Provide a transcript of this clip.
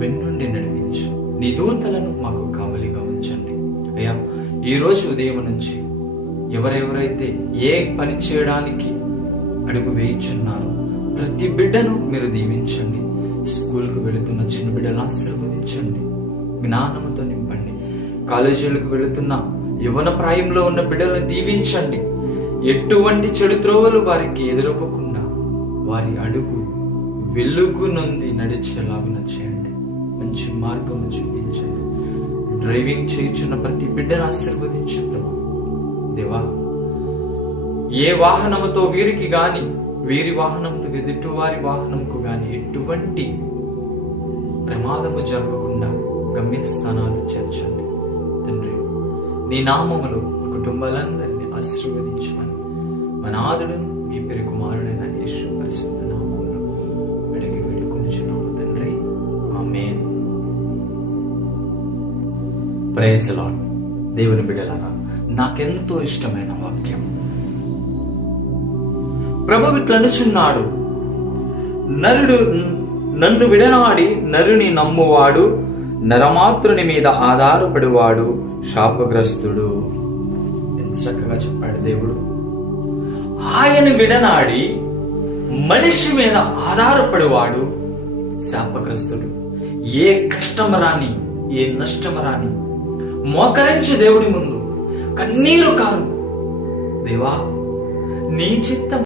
వెన్నుండి నడిపించు. నీ దూతలను మాకు కావలిగా ఉంచండి. అయ్యా, ఈరోజు ఉదయం నుంచి ఎవరెవరైతే ఏ పని చేయడానికి అడుగు వేయించున్నారో ప్రతి బిడ్డను మీరు దీవించండి. స్కూల్కు వెళుతున్న చిన్న బిడ్డలను ఆశీర్వదించండి, జ్ఞానంతో నింపండి. కాలేజీలకు వెళుతున్న యవ్వన ప్రాయంలో ఉన్న బిడ్డలను దీవించండి. ఎటువంటి చెడు త్రోవలు వారికి ఎదురవ్వకుండా వారి అడుగు వెలుగు నుండి నడిచేలాగున చేయండి. మంచి మార్గము చూపించండి. డ్రైవింగ్ చేయుచున్న ప్రతి బిడ్డను ఆశీర్వదించు ప్రభు. దేవా, ఏ వాహనముతో వీరికి గాని, వీరి వాహనంతో ఎదుటి వారి వాహనంకు గాని ఎటువంటి ప్రమాదము జరగకుండా గమ్యస్థానాలు చేర్చండి. తండ్రి, నీ నామములో కుటుంబాలందరినీ ఆశీర్వదించమని మన ఆదుడును మీ పేరు కుమారుడైన యేసు పరిశుద్ధ నామములో అడిగి వేడుకొనుచున్నాము తండ్రి. ఆమేన్. Praise the Lord. దేవుని బిడ్డలారా, నాకెంతో ఇష్టమైన వాక్యం. ప్రభువు ఇట్లనుచున్నాడు, నరుడు నన్ను విడనాడి నరుని నమ్మువాడు, నరమాత్రుని మీద ఆధారపడివాడు శాపగ్రస్తుడు. ఎంత చక్కగా చెప్పాడు దేవుడు. ఆయన విడనాడి మనిషి మీద ఆధారపడివాడు శాపగ్రస్తుడు. ఏ కష్టం రాని, ఏ నష్టం రాని మోకరించి దేవుడి ముందు కన్నీరు కారు, దేవా నీ చిత్తం